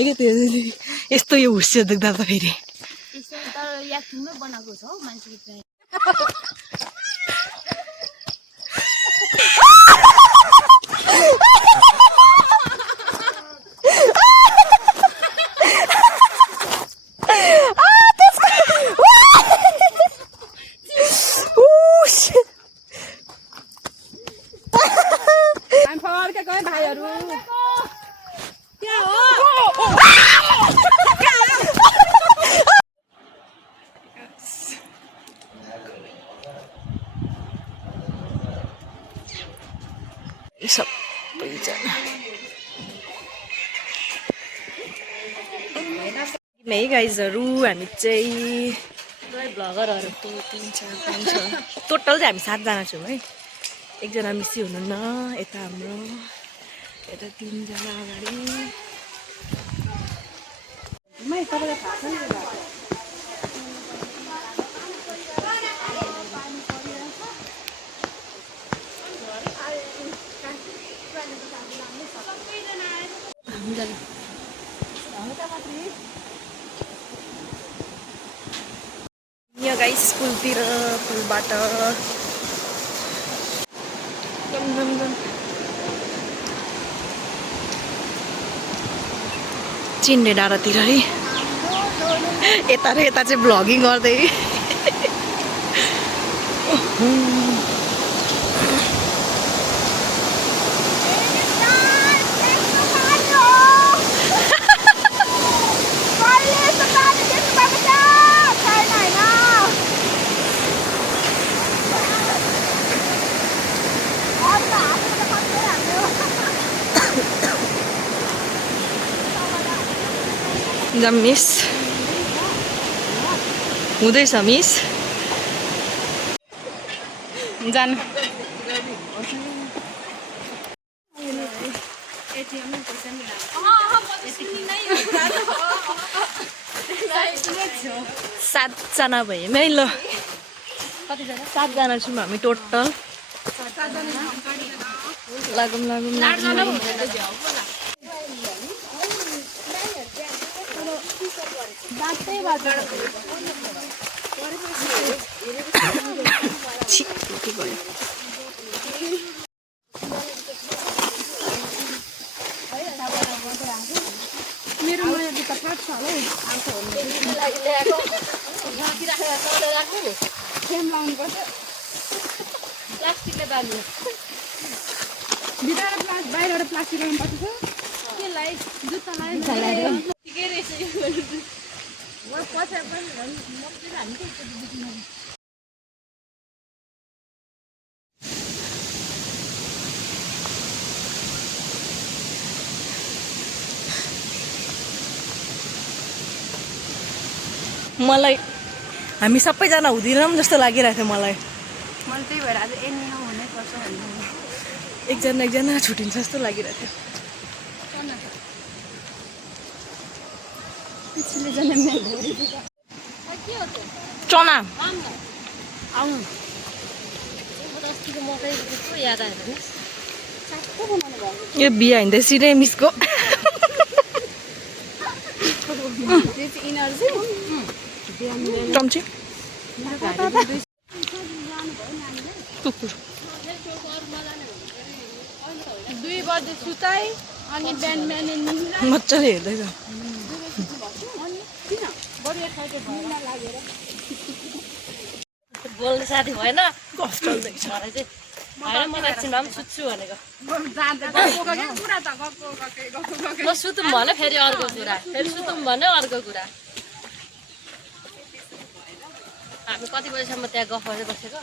भयो क्या त्यो यस्तो यो हुस्यो देख्दा त फेरि बनाएको छ मान्छेले सबैजना है गाइजहरू हामी चाहिँ भ्लगरहरू 2 3 4 5 6 टोटल चाहिँ हामी 7 जना छौँ है। एकजना मिसी हुनुहुन्न यता हाम्रो यता 3 जना अगाडि यहाँ गाइस स्कुलतिर पुलबाट चिन्ने डाँडातिर है यता र यता चाहिँ भ्लगिङ गर्दै मिस हुँदैछ मिस जानु सातजना भयो है ल 7 जना छौँ हामी टोटल लागौँ मेरो मलाई त थाहा छ होला फ्रेम लाउनु पर्छ प्लास्टिकले बाल्नु भित्र बाहिरबाट प्लास्टिक लाउनु पर्छ केलाई जुत्तालाई ठिकै रहेछ मलाई हामी सबैजना हुँदैनौँ जस्तो लागिरहेको थियो मलाई त्यही भएर आज एनी हुनैपर्छ एकजना छुटिन्छ जस्तो लागिरहेको थियो चना यो बिहाइन्ड द सिन मिसको चम्ची कुकुर 2 बजे सुताइ अनि बिहान मजाले हेर्दैछ बोल्ने साथी भएन कस्तो देख्छ मलाई चाहिँ हैन म एकछिनमा पनि सुत्छु भनेको म सुतौँ भने फेरि अर्को कुरा हामी कति बजीसम्म त्यहाँ गफ गर्दै बसेको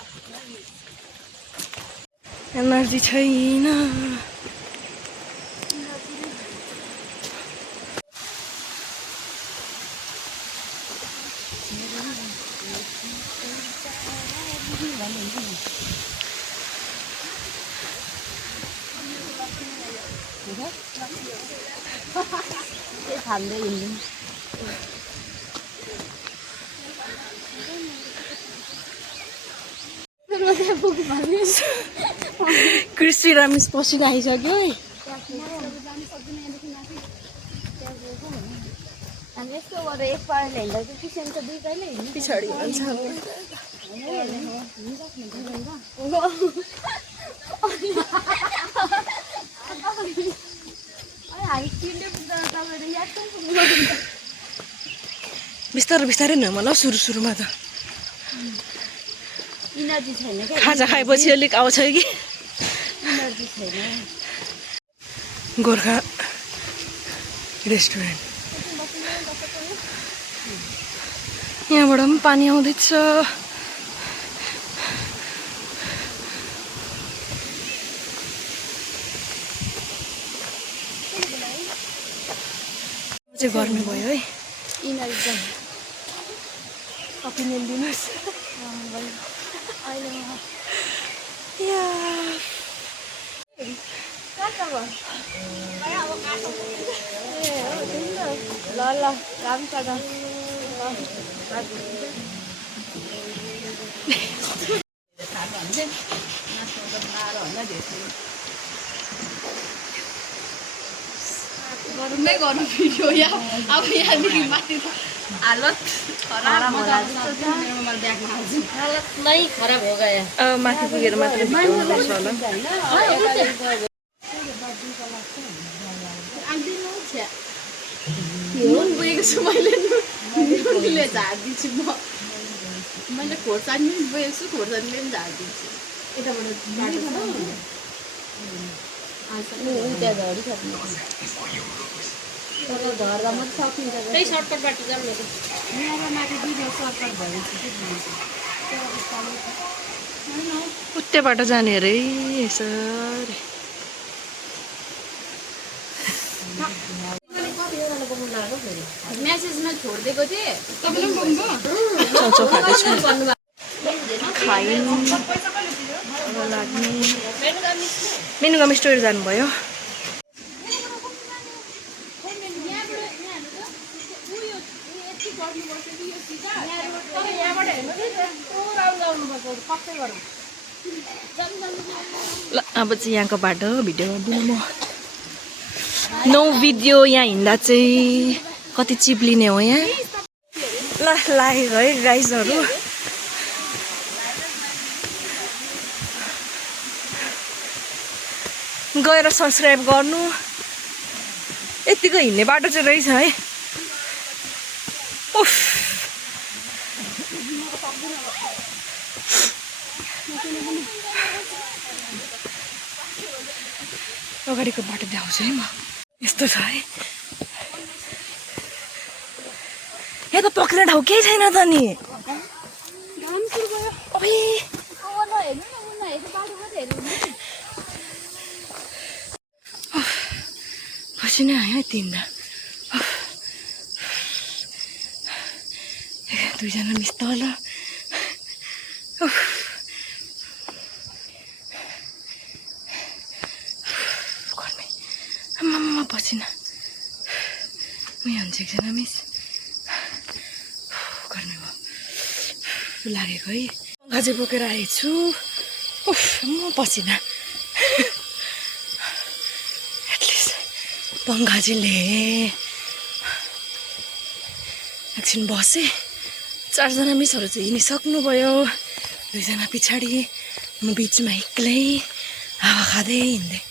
एनर्जी छैन क्रिस्टी रमेश पसिना आइसक्यो है हामी यस्तो गरेर एक पाराले हिँड्दा चाहिँ किसिम त दुई पाइले हिँड्नु पछाडि हुन्छ हामी किन्ने पुग्दा तपाईँले याद बिस्तारै बिस्तारै न मलाई सुरुमा त इनर्जी छैन क्या खाजा खाएपछि अलिक आउँछ कि इनर्जी छैन गोर्खा रेस्टुरेन्ट यहाँबाट पनि पानी आउँदैछ चाहिँ गर्मी भयो है इनर्जी ओपिनियन दिनुहोस् अहिले ल ल राम्रो छ गरौँ भिडियो या अब यहाँदेखि माथि हालत खराब होला हालत नै खराब हो गयो अब माथि पुगेर मात्रै भिडियो गर्नुपर्छ होला नुन बोकेको छु मैले नुनले झारिदिन्छु मैले खोर्सानी पनि बोकेको छु खोर्सानीले पनि झारिदिन्छु झर्दा मात्रै सकिन्छ त्यही सर्टकट बाटो जाऊँ मेरो उत्तेबाट जाने अरे यसरी म्यासेजमा छोडिदिएको थिएँ छाउछाउ खाँदैछु खाइनु लाग्ने मेनुगामी स्टोर जानुभयो ल अब चाहिँ यहाँको बाटो भिडियो गर्दिनँ म नो भिडियो यहाँ हिँड्दा चाहिँ कति चिप्लिने हो यहाँ ल लाग्यो है गाइजहरू गएर सब्सक्राइब गर्नु यतिको हिँड्ने बाटो चाहिँ रहेछ है उफ अगाडिको बाटो देखाउँछु है म यस्तो छ है यहाँ त पक्रिने ठाउँ केही छैन त नि पसिनै आयो है तिनवटा दुईजना मिस तल आम्मामा पसिना उयो हुन्छ एकजना मिस गर्मी भयो लागेको है पङ्खा चाहिँ बोकेर आएछु उफ म पसिना एटलिस्ट पङ्खा चाहिँ ल्याएँ एकछिन बसेँ चारजना मिसहरू चाहिँ हिँडिसक्नुभयो दुईजना पछाडि म बिचमा एक्लै हावा खाँदै हिँड्दै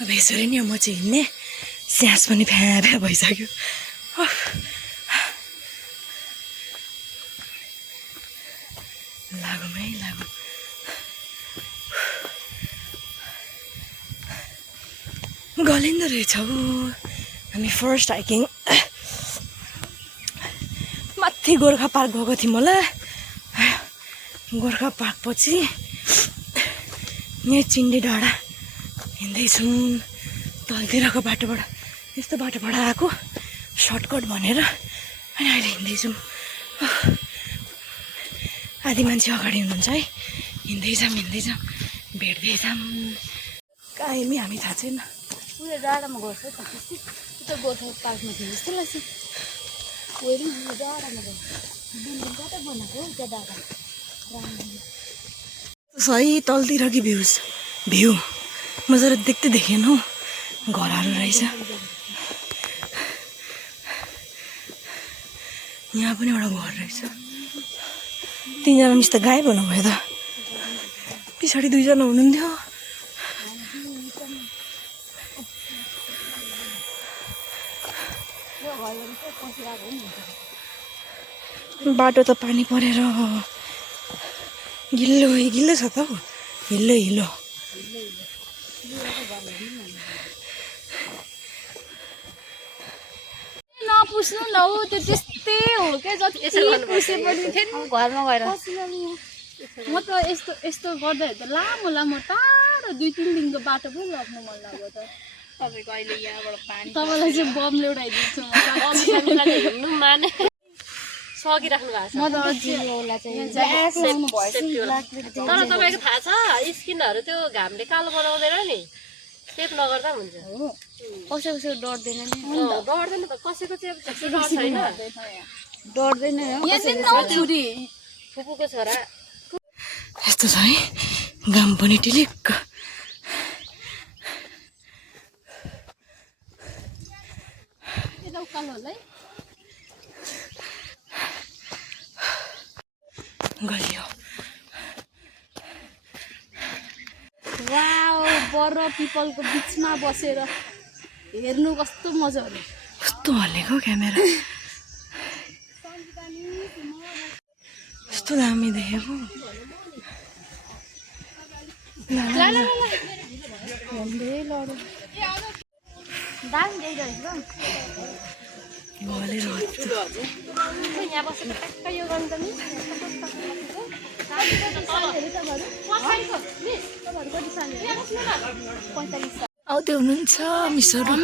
अब यसरी नि म चाहिँ हिँड्ने स्यास पनि फ्या फ्या भइसक्यो लागौँ है लागौँ गलिँदो रहेछौ हामी फर्स्ट हाइकिङ माथि गोर्खा पार्क गएको थियौँ होला गोर्खा पार्क पछि यहाँ चिन्डे डाँडा हिँड्दैछौँ तलतिरको बाटोबाट यस्तो बाटोबाट आएको सर्टकट भनेर अनि अहिले हिँड्दैछौँ आधी मान्छे अगाडि हुनुहुन्छ है हिँड्दैछौँ भेट्दैछौँ कायमी हामी थाहा छैन उयो डाँडामा गएको त त्यो गोर्खा पार्कमा थियो जस्तो लाग्छ उयो डाँडामा गएको बिल्डिङ कतै बनाएको हो त्यो डाँडा सही तलतिर कि भ्यू मजाले देख्दै देखेन हौ घरहरू रहेछ यहाँ पनि एउटा घर रहेछ। तिनजना मिस त गायब हुनुभयो त। पछाडि दुईजना हुनुहुन्थ्यो। बाटो त पानी परेर गिल्लो गिल्लो छ त हौ। हिल्लो हिल्लो नपुस्नु न हौ, त्यो त्यस्तै हो क्या। जति पुसे पनि घरमा गएर म त यस्तो यस्तो गर्दाखेरि त लामो लामो टाढो 2-3 दिनको बाटो पनि लग्नु मन लाग्यो त। तपाईँको अहिले यहाँबाट पानी तपाईँलाई चाहिँ बमले उडाइदिन्छु म। हिँड्नु माने सकिराख्नु भएको छ। म त अझै होला चाहिँ ब्ल्याक लाउनु भएछ। तर तपाईँको थाहा छ स्किनहरू त्यो घामले कालो बनाउँदैन नि, सेभ नगर्दा पनि हुन्छ। कसै कसै डर्दैन नि। डढ्दैन त, कसैको चाहिँ अब त्यस्तो डर छैन। डर्दैन छुरी फुपूको छोरा यस्तो छ है। घाम पनि टिलिक्क। उकालो होला है। गलियो वाउ, बर पिपलको बिचमा बसेर हेर्नु कस्तो मजा आउने। कस्तो हल्लेको क्यामेरा। कस्तो दामी देखेको। दाम दिइरहेछ यहाँ बसेर ट्याक्क यो गर्नु त नि। आउँदै हुनुहुन्छ मिसहरू?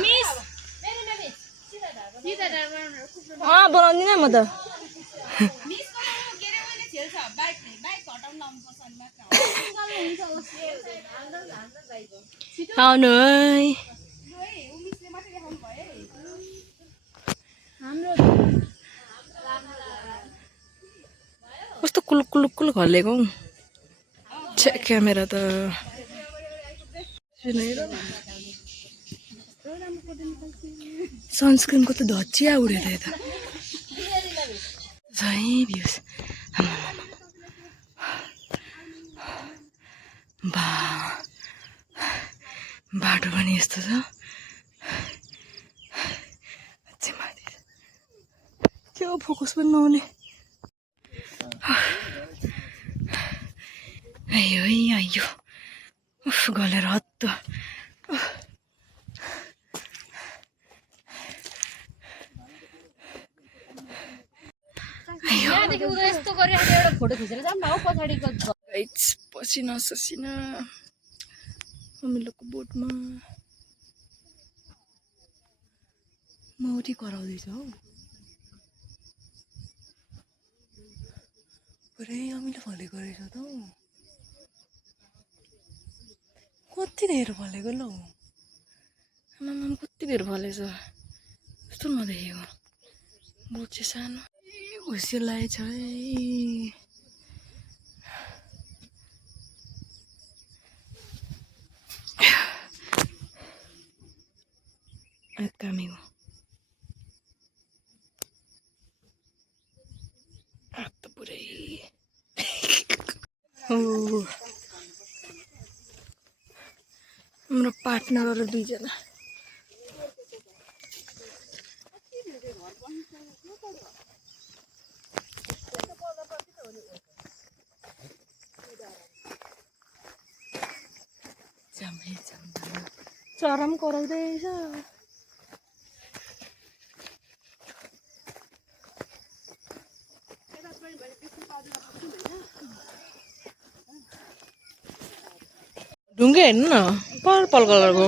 बनाउँदिनँ म त। आउनु है। कस्तो कुलुक कुलुक कुलुक हल्लेको हौ। छे क्यामेरा त सनस्क्रिनको त धचिया उडेर यता झै भ्युज। बाटो पनि यस्तो छ। के हो फोकस पनि नहुने। आयो है आयो। उफ गलेर हत्तो। यहाँदेखि उता यस्तो गरिरहेको एउटा फोटो खिचेर जाऊँ न हौ पछाडिको। पसिना ससिना अमिलोको बोटमा मौरी कराउँदैछ हौ। पुरै अमिलो फलेको रहेछ त हौ। कति धेर फलेको ल हौ। आमामा कति धेर फलेछ। कस्तो नदेखेको। बोट चाहिँ सानो। हुस्यो लागेछ है। कामेको हात त पुरै हाम्रो पार्टनरहरू दुईजना। चरा पनि कराउँदैछ। ढुङ्गे हेर्नु न, पर्पल कलरको।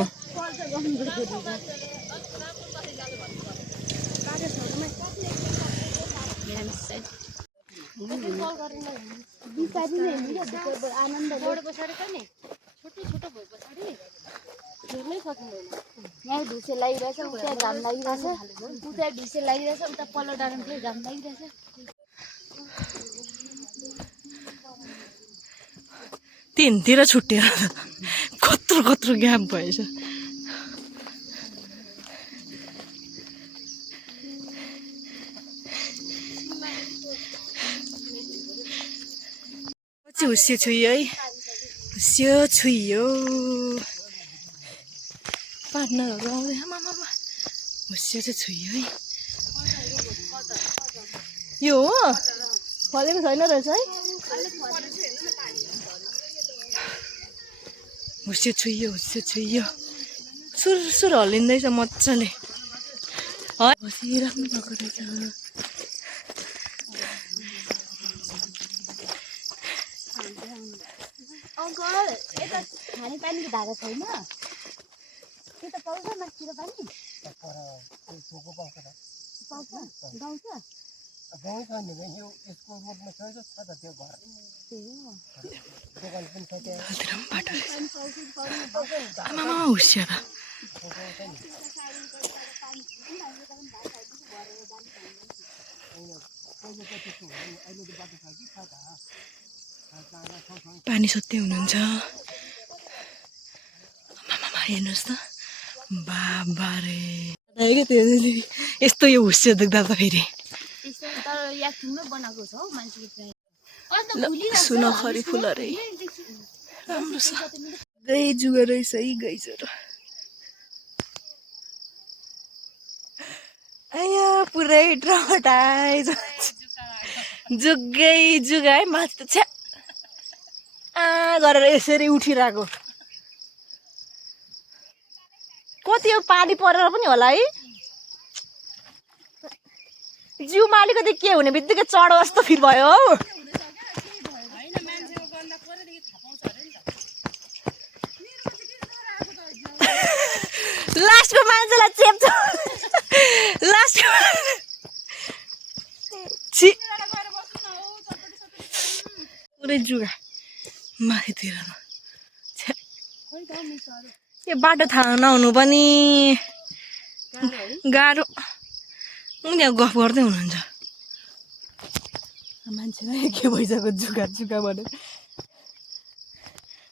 यहाँ ढुसे लागिरहेछ, उता घाम लागिरहेछ, उता ढुसे लागिरहेछ, उता पल्लो डाँडामा फेरि घाम लागिरहेछ। तिनतिर छुट्टिएर कत्रो कत्रो ग्याप भएछ। चाहिँ हुस्से छु है हुस्यो छु यो पार्टनरहरू आउँदै आमा हुस्यो चाहिँ छु है यो हो फलेको छैन रहेछ है हुस्यो छु यो सुर हल्लिँदैछ मजाले बसिराख्नु भएको रहेछ अङ्कल यता खानेपानीको धारा छैन त्यो त पाउँछ माथितिर पानी पाउँछ आमा हुस्यो त पानी सोध्दै हुनुहुन्छ आमा हेर्नुहोस् त बाबा रे यस्तो यो हुस्यो देख्दा त फेरि सुनखरी फुल अरे राम्रो छ गई जुगा रहेछ है गइजरो आया पुरै ट्रमाटाइज जुगा है माथि त छ्या गरेर यसरी उठिरहेको कति यो पानी परेर पनि होला है जिउमा अलिकति के हुने बित्तिकै चढो जस्तो फिल भयो हौ लास्टको मान्छेलाई चेप्छ लास्टको पुरै जुगा माथितिर यो बाटो थाहा नहुनु पनि गाह्रो उनीहरू गफ गर्दै हुनुहुन्छ मान्छेलाई के भइसक्यो जुगा भनेर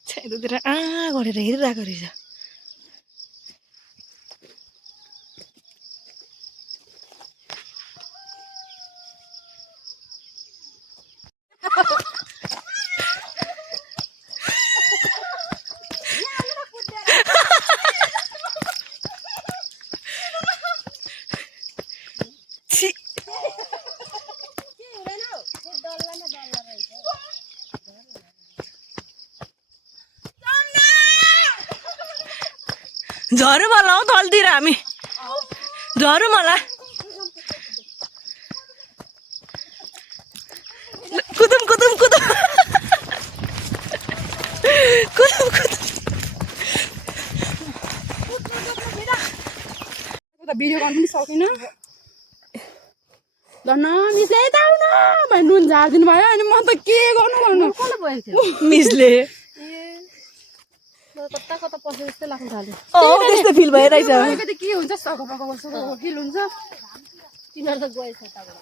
यतातिर गरेर हेरिरहेको रहेछ झरू मला हौ तलतिर हामी झरू मला कुदुम कुदुम कुदुम कुदुम कुदुम भिडियो गर्नु पनि सकिनँ धन्न मिसले यता आउन भने नुन झारिदिनु भयो अनि म त के गर्नु मिसले कता कता पसेको जस्तै लाग्नु थाल्यो त्यस्तो फिल भइरहेछ अलिकति के हुन्छ सघपको फिल हुन्छ तिनीहरू त गएछ यताबाट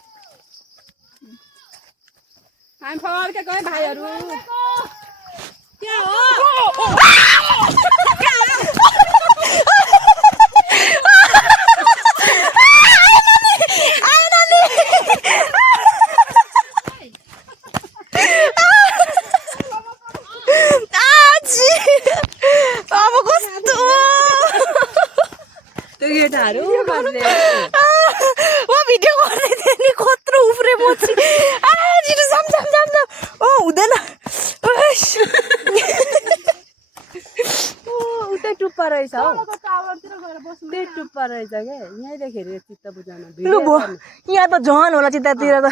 हामी फर्केको है भाइहरू भिडियो गर्दै थिएँ नि कत्रो उफ्रे मोची छिटो जाम हुँदैन उतै टुप्पा रहेछ हौ त्यही टुप्पा रहेछ क्या यहीँदेखि चित्त बुझाउन यहाँ त झन होला चित्तातिर त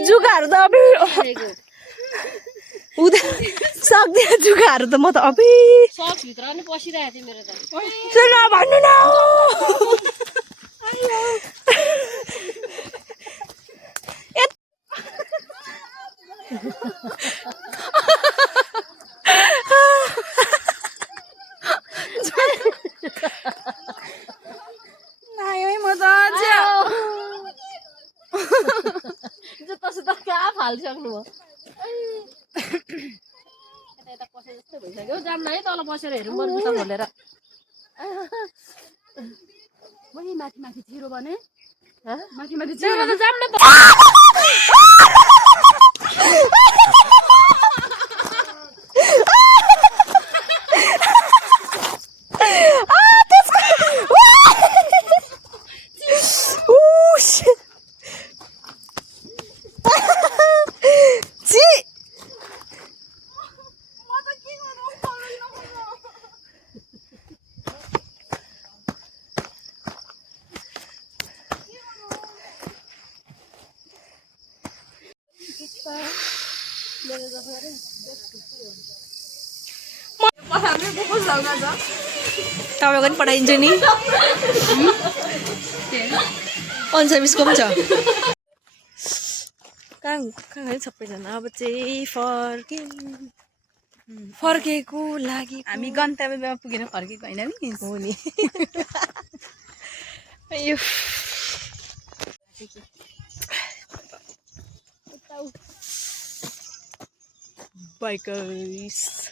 जुगाहरू त अब सक्दैन जुगाहरू त म त अबे सक्सभित्र पनि पसिरहेको थियो मेरो त सुन भन्नु न आयो है म त अझ जुत्ता सुत्ता कहाँ फालिसक्नु भयो यता पसे जस्तै भइसक्यो जाम्ला है तल बसेर हेरौँ बरु जुत्ता खोलेर बढी माथि माथि छिरो भने माथि माथि जाम्ला त जाम्ला त तपाईँको पनि पठाइदिन्छु नि पन्चमिसको पनि छ कहाँ कहाँ सबैजना अब चाहिँ फर्केको लागि हामी गन्तव्यमा पुगेर फर्केको होइन नि हो नि यो बाइकर्स